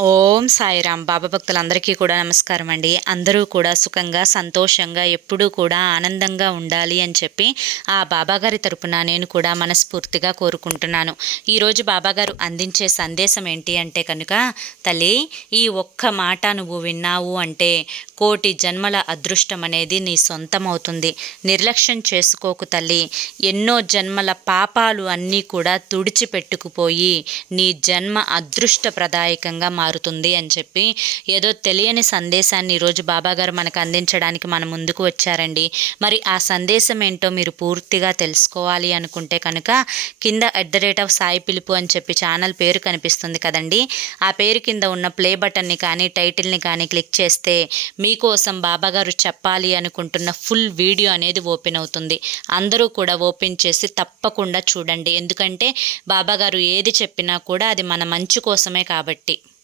ఓం సాయిరామ్. బాబా భక్తులందరికీ కూడా నమస్కారం అండి. అందరూ కూడా సుఖంగా సంతోషంగా ఎప్పుడూ కూడా ఆనందంగా ఉండాలి అని చెప్పి ఆ బాబాగారి తరపున నేను కూడా మనస్ఫూర్తిగా కోరుకుంటున్నాను. ఈరోజు బాబాగారు అందించే సందేశం ఏంటి అంటే కనుక, తల్లి, ఈ ఒక్క మాట నువ్వు విన్నావు అంటే కోటి జన్మల అదృష్టం అనేది నీ సొంతం అవుతుంది. నిర్లక్ష్యం చేసుకోకు తల్లి. ఎన్నో జన్మల పాపాలు అన్నీ కూడా తుడిచిపెట్టుకుపోయి నీ జన్మ అదృష్టప్రదాయకంగా మారుతుంది అని చెప్పి ఏదో తెలియని సందేశాన్ని ఈరోజు బాబాగారు మనకు అందించడానికి మన ముందుకు వచ్చారండి. మరి ఆ సందేశం ఏంటో మీరు పూర్తిగా తెలుసుకోవాలి అనుకుంటే కనుక కింద @సాయి పిలుపు అని చెప్పి ఛానల్ పేరు కనిపిస్తుంది కదండి. ఆ పేరు కింద ఉన్న ప్లే బటన్ని కానీ టైటిల్ని కానీ క్లిక్ చేస్తే మీకోసం బాబాగారు చెప్పాలి అనుకుంటున్న ఫుల్ వీడియో అనేది ఓపెన్ అవుతుంది. అందరూ కూడా ఓపెన్ చేసి తప్పకుండా చూడండి. ఎందుకంటే బాబాగారు ఏది చెప్పినా కూడా అది మన మంచి కోసమే కాబట్టి.